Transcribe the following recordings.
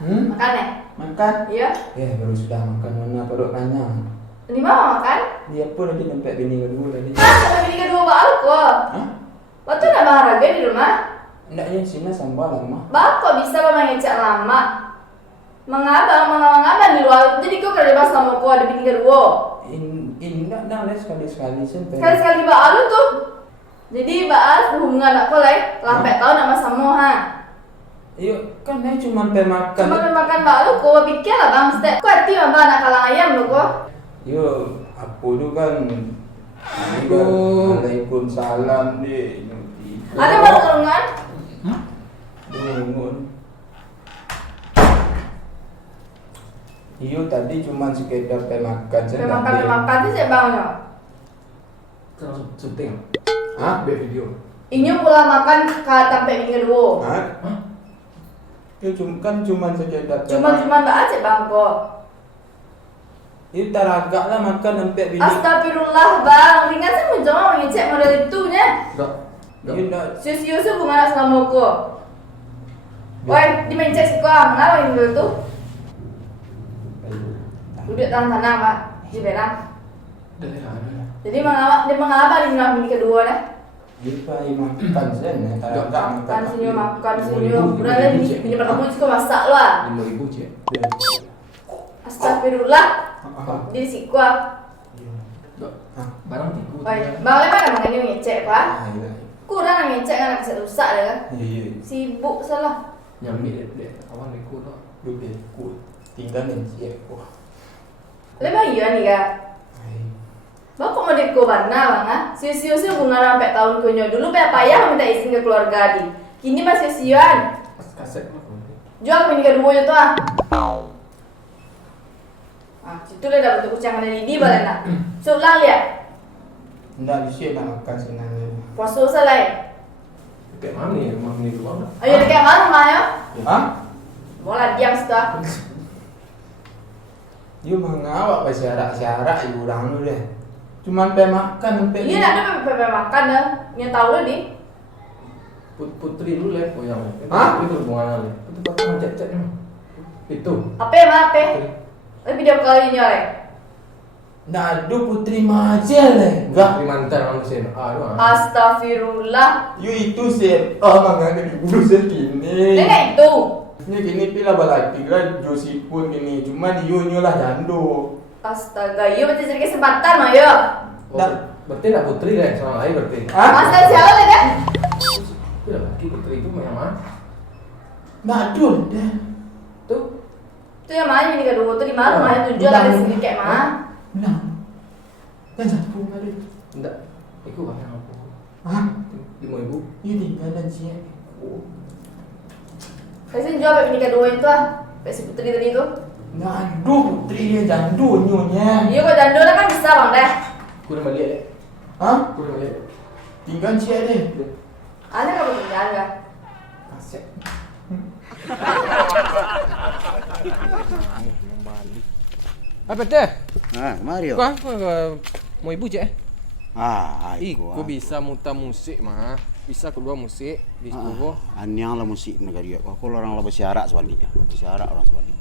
Makan ya? Makan? Iya. Baru sudah makan, mana perut kenyang. Di mana makan? Dia pun tadi sampai bini kedua tadi. Sampai bini kedua Balko. Waktu nak baharaga di rumah? Ndaknya sini sambal lama. Balko bisa memang ngecek lama. Mengabang di luar. Jadi kau kerja pas sama kau ada bini kedua. Indah dah sekali-sekali sampai. Sekali-sekali baal tuh. Jadi baal hubungan aku lah. Lampai tahu nama sama ha. Iya, kan saya cuma pengen makan. Cuma makan baal kau pikir lah bang. Setiap kau hati mah nak kalang ayam lo kau. Yo, aku tu kan. Waalaikumsalam deh. Ada pertolongan? Bangun. Iyo tadi cuma sekedar makan saja. Makan tu saya bangun. Terus syuting. Biar video. Inyo pula makan sampai bini kedua. Ya cuma sekedar. Cuma mbak aja bang kok. Itu teragak lah makan sampai bini. Astagfirullah bang, ringan sih mencoba mengecek model itu nya. Enggak. Sius bunga sama kok. Woi, di mencet sih kok, kenapa ini dulu tuh? Udah tanah pak, di berang. Jadi dia mengapa di bini kedua dah? Dia makan saja, teragak makan senyum. Udah lah bini pertama juga masak lah. 5.000 cek. Astagfirullah. Di si kuah. Barang tiku. Woi, bang lepas dah makan dia ngecek pak. Kurang ngecek kan bisa rusak dah kan? Iya. Sibuk salah. Nyambil deh, awan ikut lah. Duduk ikut. Tinggal ni siap. Lepas iya nih kak. Bang kok mau deko bana bang ah? Siu-siu bunga sampai tahun kunyo dulu payah minta izin ke keluarga di. Kini masih siuan. Kaset lah. Jual bini kedua itu ah. Situ lah dapat kucing ada di balen nak. Sulang lihat. Ndak bisa nak makan senang. Puasa selai. Kayak mana ya? Rumah ni tu bang. Ayo dekat mana rumah ya? Bola diam situ. Dia mengawak ke syarat ibu orang tu deh. Cuma pengen makan sampai. Iya nak ada pepe makan dah. Yang tahu lah di. Putri dulu lah yang. Itu hubungan lah. Itu bakal cek ni. Itu. Apa ya apa? Video kali ni oleh. Nado putri majel leh. Putri mantan manusia. Astagfirullah. You itu sih. Mangga di bulu sekini. Nenek itu. Ini kini pila balaki lah Josi pun kini. Cuma you lah jando. Astaga, you berarti cari kesempatan mah yo. Berarti nak putri lah sama lain berarti. Masa siapa le dah? Itu laki putri itu yang mana? Nado deh. Tuh. Tu yang mana ni kedua tu di mana? Mana tujuan ada sini kayak mana? Nah. Kan satu ada. Enggak. Ikut apa yang aku? 5.000. You tinggal dan siap. Kasi jual bini kedua itu ah. Si putri tadi tu. Nado putri dia jando nyonya. Iya kok jando lah kan bisa bang dah. Aku dah balik deh. Aku dah balik. Tinggal siap deh. Ana kamu tinggal enggak? Asyik. Apa teh? Mario. Kau mau ibu je? Aku bisa muta musik mah. Bisa kedua musik di sekolah. Anyang lah musik negara dia. Aku orang lah bersyarat sebaliknya. Bersyarat orang sebalik.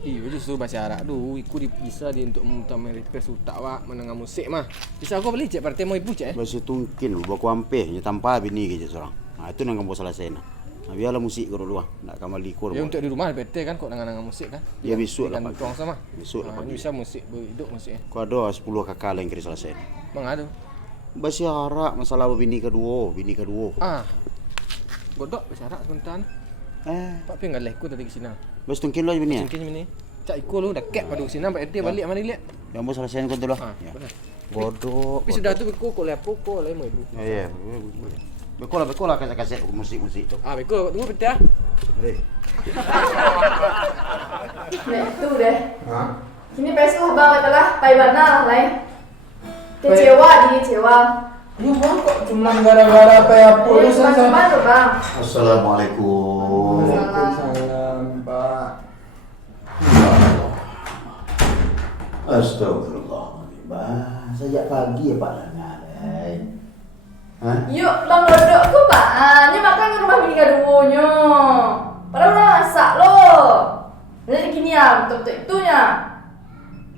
Iya justru bahasa Arab tu. Iku bisa di untuk muta merepes utak wak menengah musik mah. Bisa aku beli cek partai mau ibu cek. Bahasa tungkin baku ampe nya tanpa bini ke seorang. Itu nang kamu selesai nah. Biarlah musik kau dulu nak kembali kur. Ya untuk di rumah PT kan kok dengan musik kan. Ya besok lah. Kan tuang sama. Besok lah. Bisa musik hidup musik. Kau ada 10 kakak yang kira selesai. Bang ada. Bahasa Arab masalah bini kedua. Godok bahasa Arab sebentar. Pak pi enggak leku tadi ke sini. Bas tungkin lo bini. Tungkin bini. Cak iko lu dah kek pada sini Pak RT balik mana lihat. Yang mau selesai kau dulu. Ya. Godok. Tapi sudah tu kok lepo kok lah mau ibu. Ya. Bekol lah kasih musik tu. Bekol tunggu PT ah. Nek tu deh. Kini pesuh banget lah, pai warna lain. Kecewa. You bang kok cuma gara-gara apa ya pun saja. Bang. Assalamualaikum. Waalaikumsalam Pak. Astagfirullah. Sejak pagi ya Pak Yuk, bang Rodok tu Pak. Ni makan ke rumah bini kedua-nya. Padahal nak masak lo. lah, bentuk itunya.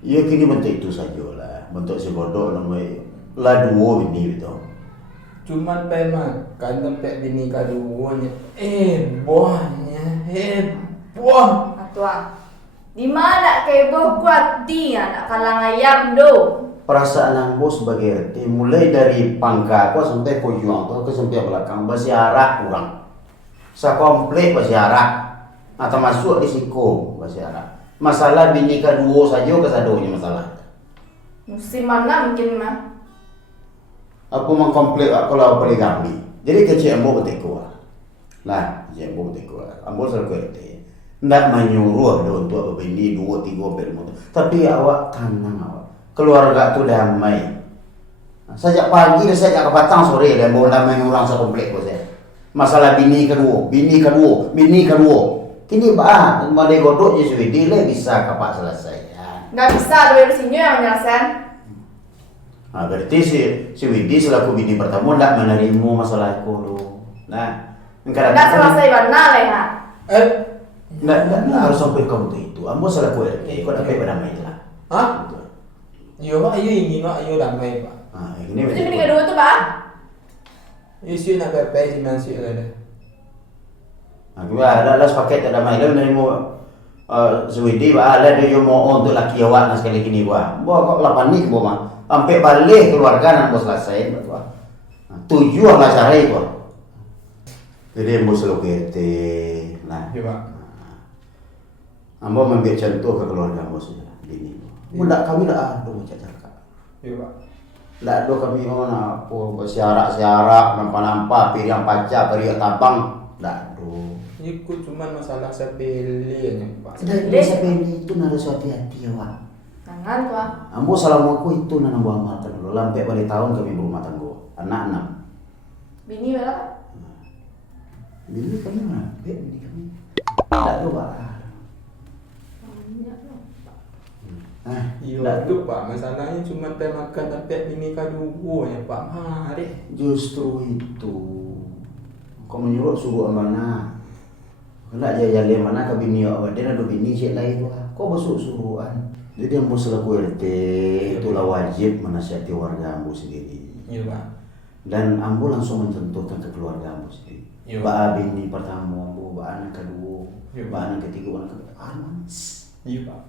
Ya kini bentuk itu saja lah. Bentuk si bodoh namanya. Lah dua bini itu. Cuman pengen makan sampai bini kaduanya. Buahnya, buah. Atuang. Di mana kebo kuat dia nak kalang ayam do. Perasaan yang bos sebagai RT mulai dari pangka aku sampai kujung tu ke sampai belakang basiarak kurang. Sekomplit basiarak atau masuk di siko basiarak. Masalah bini kedua saja ke sadonya masalah. Musim mana mungkin mah. Aku mengkomplit kalau poligami. Jadi kecil ambo betik kuat. Nah, kecil ambo betik kuat. Ambo selalu RT. Ndak menyuruh ada untuk bini 2, 3 bermotor. Tapi awak tenang awak. Keluarga tu damai. Sejak pagi dan sejak ke petang sore dan bawa damai orang sekomplek bos saya. Masalah bini kedua. Kini bah, mari godok je sudah delay bisa kapak selesai. Nggak bisa dari sini yang menyelesaikan. Nah, berarti si Widi selaku bini pertama ndak menerima masalah aku tu. Nah, Nggak selesai benar lah ya. Nggak harus sampai kamu itu. Ambo selaku RT, kau dapat berdamai lah. Hah? Yo pak, ayo ingin pak, ayo damai pak. Nah, ini Jadi bini kedua tuh pak. Isu nak pepe si nasi ada. Nah, gua ada sepaket tak damai lah menerima Swidi bah ada dia mau untuk laki awak nak sekali gini gua. Kok lapan ni gua mah. Sampai balik keluarga nak bos selesai gua. Tujuan lah cari gua. Jadi bos selalu RT. Nah, Yo pak. ambo membiak contoh ke keluarga bos ini. Budak kami dah ada macam cakap. Yo pak. Dah ada kami mana apa bersiarak nampak piring pacar periak tabang. Dah ada. Ikut cuman masalah sepele aja pak. Sedang sepele itu harus hati-hati awak. Jangan tuh ah. Ambo salam aku itu nanam buah mata dulu. Lampai balik tahun kami berumah tangga. Anak 6. Bini berapa? Bini kami mana? Bini kami. Tak ada pak. Yo tu pak, masalahnya cuma pengen makan sampai bini kaduanya ya pak. Mari. Justru itu. Kau menyuruh suruh mana? Nak jalan mana ke bini awak? Dia ada bini cik lain tu. Kau besuk suruhan. Jadi ambo selaku RT itulah wajib menasihati warga ambo sendiri. Iya pak. Dan ambo langsung mencontohkan ke keluarga ambo sendiri. Iya. Ba bini pertama ambo, ba anak kedua, Iya. ba anak ketiga, anak keempat. Iya pak.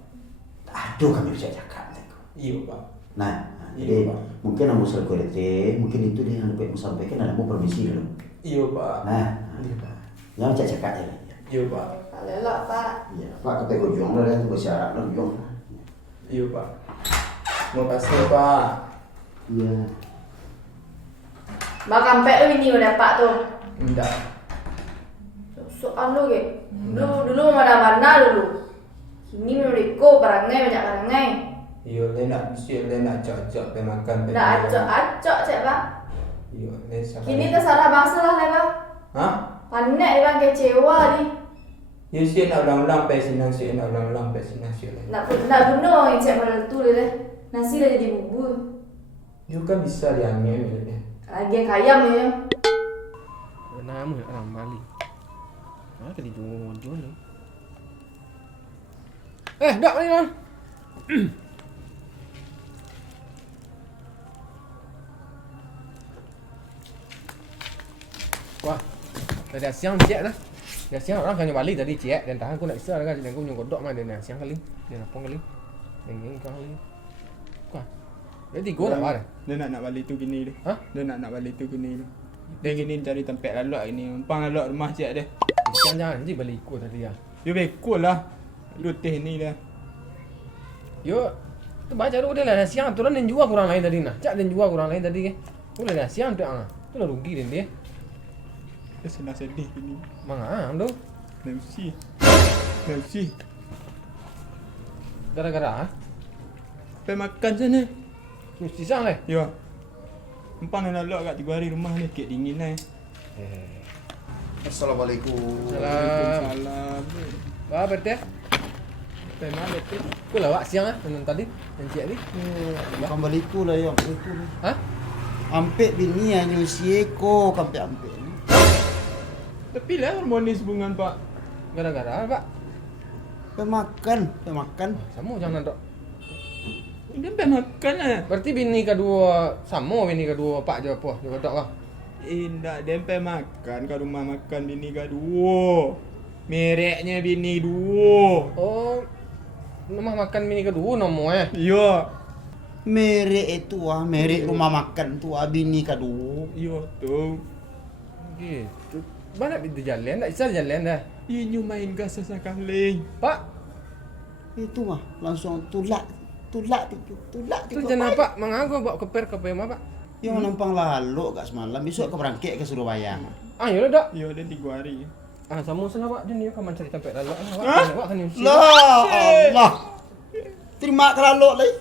Aduh kami bisa cakap. Iya pak. Nah, Iya, jadi Pak. mungkin ambo selaku RT, mungkin itu dia yang dapat sampaikan dan ambo permisi dulu. Iya pak. Nah, Iya pak. yang cakap je. Iya pak. Kalau lah pak. Ya, Pak kata ujung lah kan bersyarat lah ujung. Iya pak. Terima kasih pak. Iya. Bakal sampai lu bini udah pak tuh. Enggak. Soal lu ke? Dulu mana dulu. Kini mereka perangai banyak perangai. Iya, le nak cocok pengen makan. Dah acok cek bang. Iya, le sama. Kini tersalah bangsa lah bang. Hah? Panek bang kecewa ni. Ya sih nak ulang-ulang pesin nasi, nak ulang-ulang pesin nasi le. Nak guna orang cek pada tu deh. Nasi dah jadi bubur. Dia kan bisa diambil le. Lagi yang kayam ya. Nama orang Bali. Ah, tadi jual ni. Dak ni kan. Wah, dah siang cek dah. Dah siang orang kan balik tadi cek dan tahan aku nak bisa kan dan aku nyong kodok mah dia siang kali. Dia napong kali. Yang kali. Wah. Jadi gua nak apa? Dia nak balik tu gini dia. Hah? Dia nak balik tu gini dia. Dia gini cari tempat lalu ini. Umpang lalu rumah cik dia. Siang jangan nanti balik ikut tadi ya. Dia bekul lah. Lutih ni dia. Yo, tu baca dulu dia lah siang tu lah dan jual kurang lain tadi nah. Cak dan jual kurang lain tadi ke. Tu lah siang tu ah. Tu lah rugi dan dia. Dia senang sedih gini. Mangga tu. Nanti. Gara-gara ah. Pergi makan sana. Mesti sang leh. Ya. Umpang lalu agak 3 hari rumah ni. Kek dingin lah. Assalamualaikum. Waalaikumsalam. Apa berteh? Pergi mana tu? Kau lawak siang ah dengan tadi dan cik ni. Kembali itu lah yang itu. Hah? Ampek bini hanya sieko ampek. Tapi lah harmonis hubungan pak. Gara-gara apa? Pe makan. Sama jangan dok. Dia pengen makan ah. Berarti bini kedua sama bini kedua pak je apa? Dia dok kah? Indah dia pengen makan ke rumah makan bini kedua. Mereknya bini dua. Oh, rumah makan bini kedua nomor Iya. Merek itu merek rumah makan tu bini kadu. Iya tu. Gitu. Mana itu jalan? Tak bisa jalan dah. Ini main gas sekali. Pak, Itu langsung tulak tu jangan pak, mengaku bawa keper mah pak. Yang nampang lalu kat semalam, besok ke berangkat ke Surabaya. Ah, ya dok. Iya dia 3 hari. Ah, sama salah pak. Dia ni kaman cari tempat lalu. Pak kan ni. Lah Allah. Terima kalau lagi.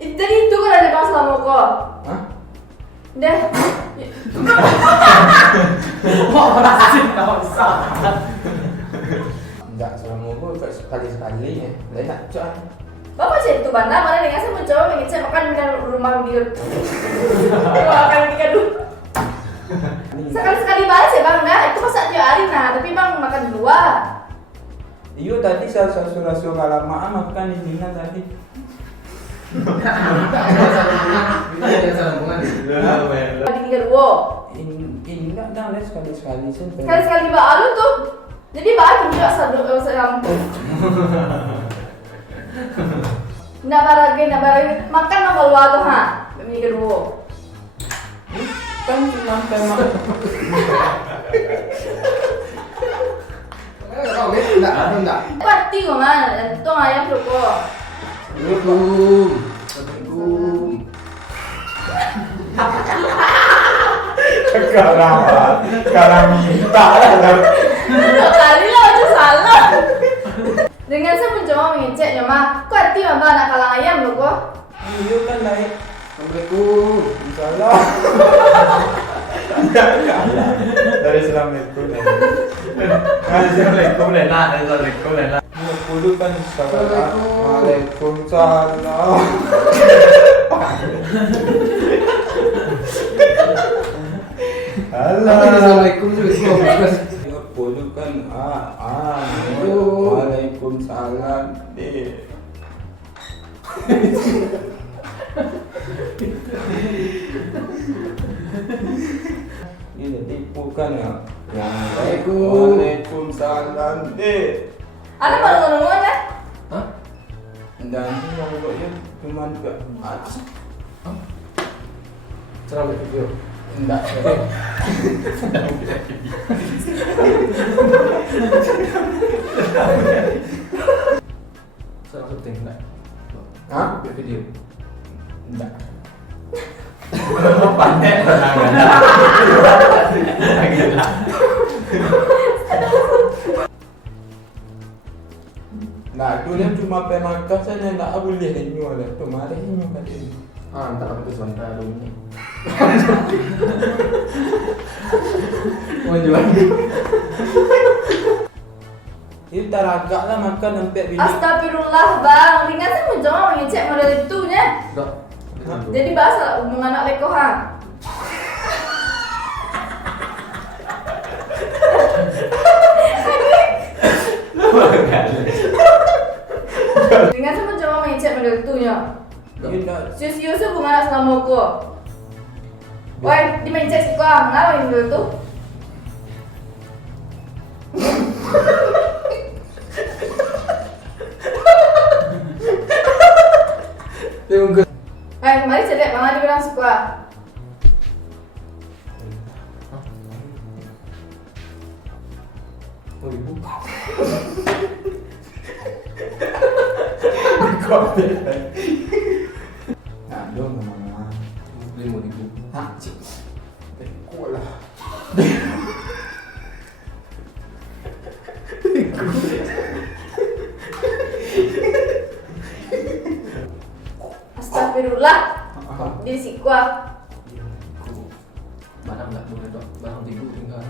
Jadi itu kan ada bang selama kok. Hah? Deh. Enggak selama gua sekali-sekali ya. Lain nak cak. Bapak cek itu mana dengan saya mencoba mengecek makan dengan rumah dia. Makan tiga dulu. Sekali-sekali balas ya bang, nah itu masa tiap hari nah, tapi bang makan dua. Iyo tadi saya suruh lama makan ini tadi. Lagi tiga dua. Ini enggak dah sekali-sekali sih. Sekali-sekali balu tuh. Jadi baru juga sedang. Nak barang makan nama luar tuh ha. Demi kedua. Kan cuma tema. Enggak. Pasti kok man, itu ayam tuh kok. Assalamualaikum. Sekarang minta lah. Dua kali lah macam salah. Dengan saya mencoba mengeceknya mah, kok hati mama nak kalang ayam loh kok. Iyo kan naik. Assalamualaikum. Salah. Dari Assalamualaikum. Assalamualaikum lah. Assalamualaikum lah. 20 kan salah. Waalaikumsalam. Halo. Assalamualaikum juga. 20 kan Waalaikumsalam. Ini tipu kan ya. Waalaikumsalam. Ada baru ngomong ya? Hah? Dan ini ngomongnya cuma ke atas. Salam video. Enggak. Salam syuting enggak? Hah? Video. Enggak. Pandai orang. Nah, tu dia cuma pe makan saja nak boleh ni nyual dah. Tu mari nyual kat dia. Ah, tak apa sebentar dulu ni. Mau jual. Ini taragak lah makan sampai bini. Astagfirullah bang, dengan saya mencoba mengecek model itu nya. Dok. Jadi bahasa hubungan anak lekohan. Dengan saya mencoba mengecek model itu nya. Ini nak Sius hubungan anak selama kok. Woi, di mencet sih kok, ngapa yang dulu tuh? Tunggu. Mari cedek, bang Adi bilang suka. Oh, ibu. kopi. Nah, dong mama. 5.000. Hah, cik. Kuat lah. Astagfirullah. Di si kuah. Barang enggak boleh dok. Barang tidur tinggal.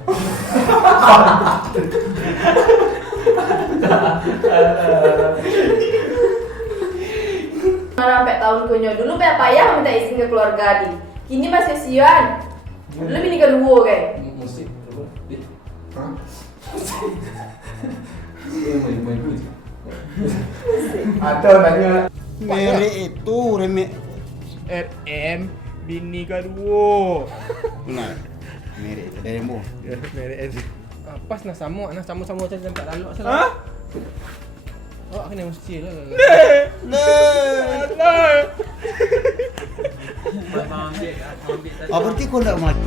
Sampai tahun kunyo dulu pe payah minta izin ke keluarga di. Kini masih sian. Dulu bini kedua kan? Musik. Dia. Hah? Dia main dulu. Atau tanya Merek itu remek. RM bini kedua. Benar. Merek dari mu. Ya, merek aja. Pas nak sama macam tak lalu asal. Hah? Oh, kena mesti lah. Nah. Apa berarti kau nak mati?